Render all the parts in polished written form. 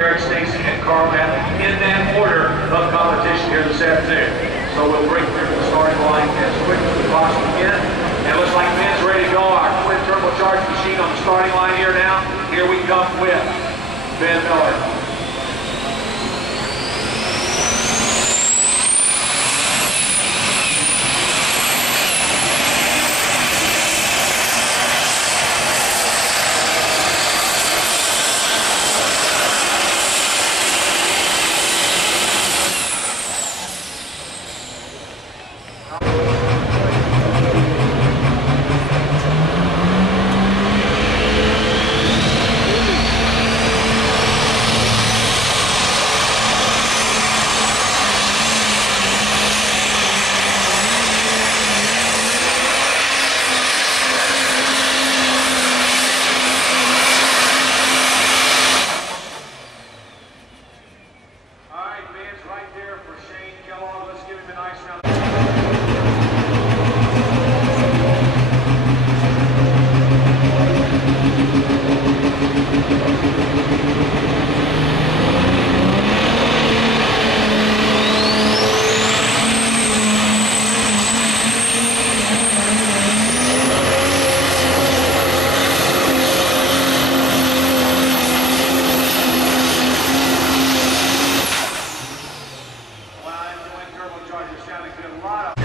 Eric Stacy and Carl Hadley in that order of competition here this afternoon. So we'll break through the starting line as quick as we possibly can. And it looks like Ben's ready to go. Our twin turbocharged machine on the starting line here now. Here we come with Ben Miller.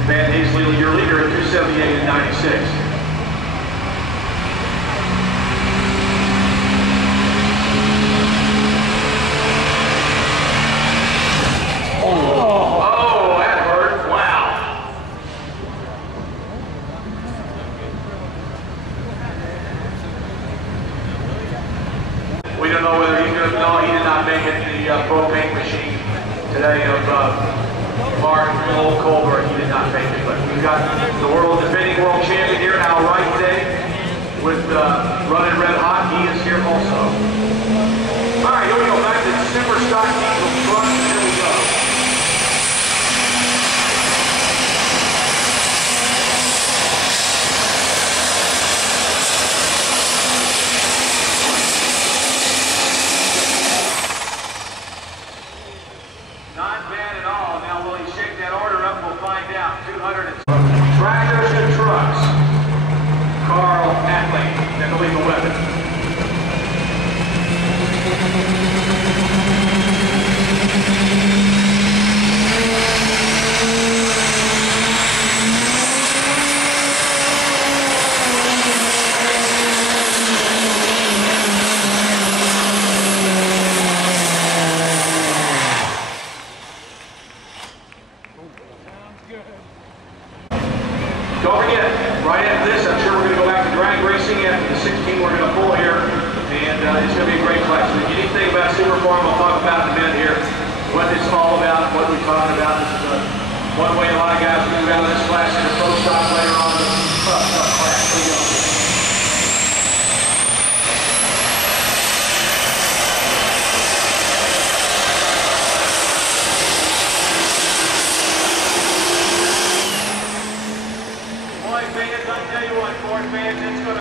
Van Hazley, your leader at 278 and 96. Oh, that hurt. Wow. We don't know whether he's going to know. He did not make it. The propane machine today of Mark Old Colbert, he did not make it, but we've got the defending world champion here, Al Wright today, with running red hot. He is here also. All right, here we go back to super stock diesel truck. Here we go. Not bad at all. Now, will he shake that order up? We'll find out. 200 tractors and trucks. Carl Hadley, and the Lethal Weapon. Don't forget, right after this, I'm sure we're going to go back to drag racing. After the 16, we're going to pull here, and it's going to be a great class. If you need anything about Superfarm, we'll talk about in a minute here, what it's all about, what we're talking about. This is one way a lot of guys move out of this class into pro stock later on.